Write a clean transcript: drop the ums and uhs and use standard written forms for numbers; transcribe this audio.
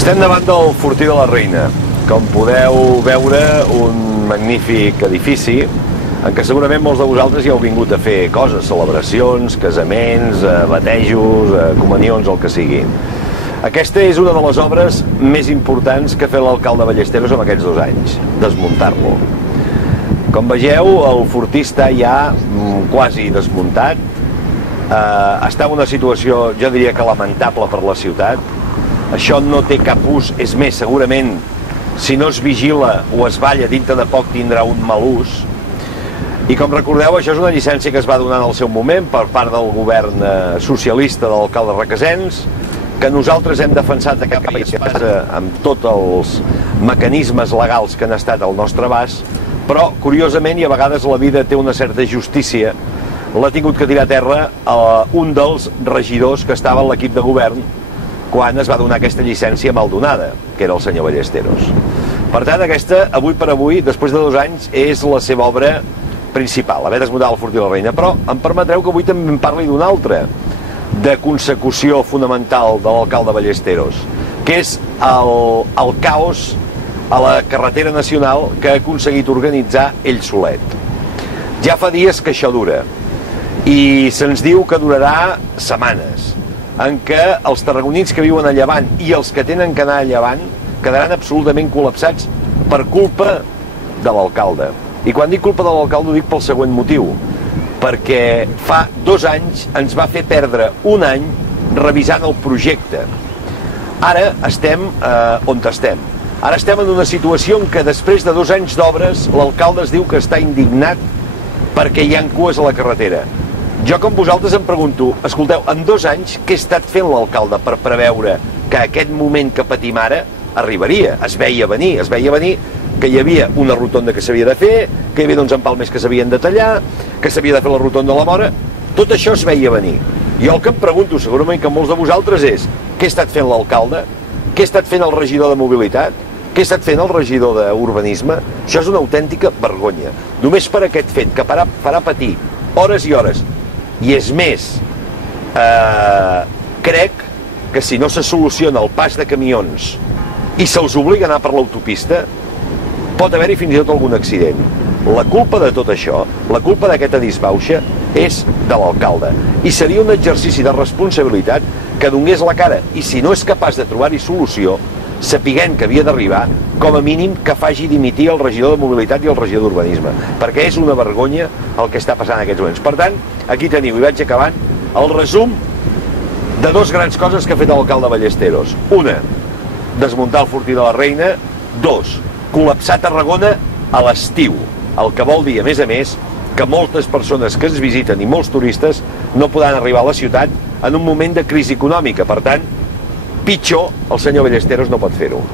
Estem davant del Fortí de la Reina. Com podeu veure, un magnífic edifici en què segurament molts de vosaltres hi heu vingut a fer coses, celebracions, casaments, batejos, comunions, el que sigui. Aquesta és una de les obres més importants que ha fet l'alcalde Ballesteros en aquests 2 anys, desmuntar-lo. Com vegeu, el fortí està ja quasi desmuntat, està en una situació, jo diria que lamentable per la ciutat. Això no té cap ús, és més, segurament, si no es vigila o es balla, dintre de poc tindrà un mal ús. I com recordeu, això és una llicència que es va donar en el seu moment per part del govern socialista de l'alcalde Requesens, que nosaltres hem defensat a capa i espasa amb tots els mecanismes legals que han estat al nostre abast, però, curiosament, i a vegades la vida té una certa justícia, l'ha tingut que tirar a terra un dels regidors que estava en l'equip de govern quan es va donar aquesta llicència mal donada, que era el senyor Ballesteros. Per tant, aquesta, avui per avui, després de 2 anys, és la seva obra principal, haver desmuntat el Fortí de la Reina. Però em permetreu que avui també em parli d'una altra de consecució fonamental de l'alcalde Ballesteros, que és el caos a la carretera nacional que ha aconseguit organitzar ell solet. Ja fa dies que això dura, i se'ns diu que durarà setmanes, en què els tarragonins que viuen a Llevant i els que tenen que anar a Llevant quedaran absolutament col·lapsats per culpa de l'alcalde. I quan dic culpa de l'alcalde ho dic pel següent motiu, perquè fa 2 anys ens va fer perdre 1 any revisant el projecte. Ara estem on estem. Ara estem en una situació en què després de 2 anys d'obres l'alcalde es diu que està indignat perquè hi ha cues a la carretera. Jo, com vosaltres, em pregunto, escolteu, en 2 anys què ha estat fent l'alcalde per preveure que aquest moment que patim ara arribaria? Es veia venir que hi havia una rotonda que s'havia de fer, que hi havia uns empalmes que s'havien de tallar, que s'havia de fer la rotonda a la vora. Tot això es veia venir. Jo el que em pregunto, segurament que molts de vosaltres, és què ha estat fent l'alcalde? Què ha estat fent el regidor de mobilitat? Què ha estat fent el regidor d'urbanisme? Això és una autèntica vergonya. Només per aquest fet, que farà patir hores i hores. I és més, crec que si no se soluciona el pas de camions i se'ls obliga a anar per l'autopista, pot haver-hi fins i tot algun accident. La culpa de tot això, la culpa d'aquesta disbauxa, és de l'alcalde. I seria un exercici de responsabilitat que donés la cara, i si no és capaç de trobar-hi solució, sapiguent que havia d'arribar, com a mínim que faci dimitir el regidor de mobilitat i el regidor d'urbanisme, perquè és una vergonya el que està passant en aquests moments. Per tant, aquí teniu, i vaig acabant, el resum de 2 grans coses que ha fet l'alcalde Ballesteros. Una, desmuntar el Fortí de la Reina. 2, col·lapsar Tarragona a l'estiu, el que vol dir, a més, que moltes persones que es visiten i molts turistes no podran arribar a la ciutat en un moment de crisi econòmica. Per tant, pitjor, el senyor Ballesteros no pot fer-ho.